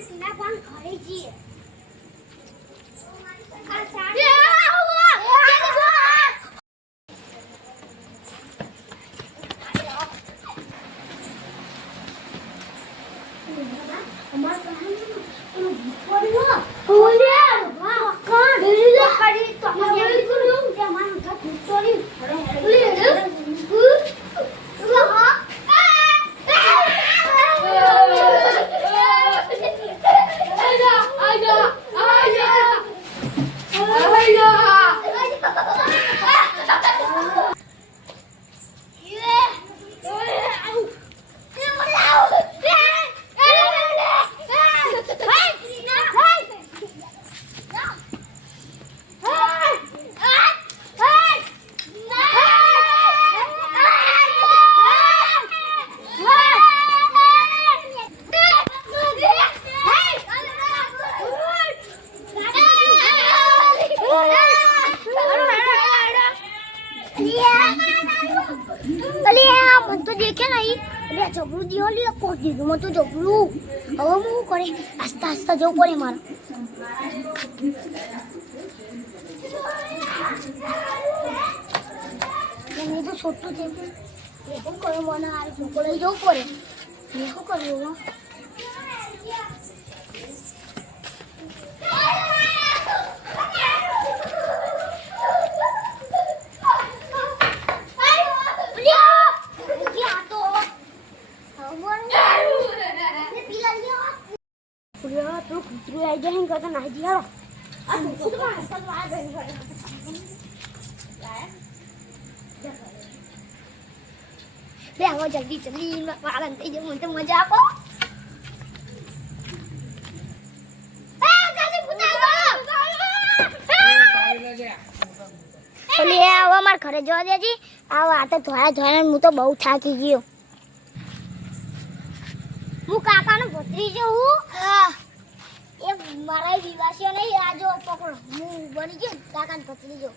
સીના પણ ઘરે જઈએ આ સામે અમાર કહાની નો ભૂખોડ્યો ઓલે વાહ કોણ ધીરે કરી તો આપણે કરું કે મારું ઘર ભૂખોડી देखे नहीं अरे जबरू दियो लिया कोट दी मत तो जबरू अब मु करे आस्ता आस्ता जो करे मार ये तो छोटू थे ये को करे मना आ छोकले जो करे ये को करियो तो कुतरू आई जाएंगे का नहीं दिया अब खुद में सब आ गए ले आओ जल्दी जल्दी मारन दे जो मुझे मजा आपो जल्दी बुताओ ले आओ मार घरे जो देजी आओ आते थोड़ा थोड़ा मु तो बहुत થાકી ગયો હું કાકાનો ભત્રીજો હું એ મારા વિવાસીઓ નહીં આજો પકડો હું બની ગયો કાકાનો ભત્રીજો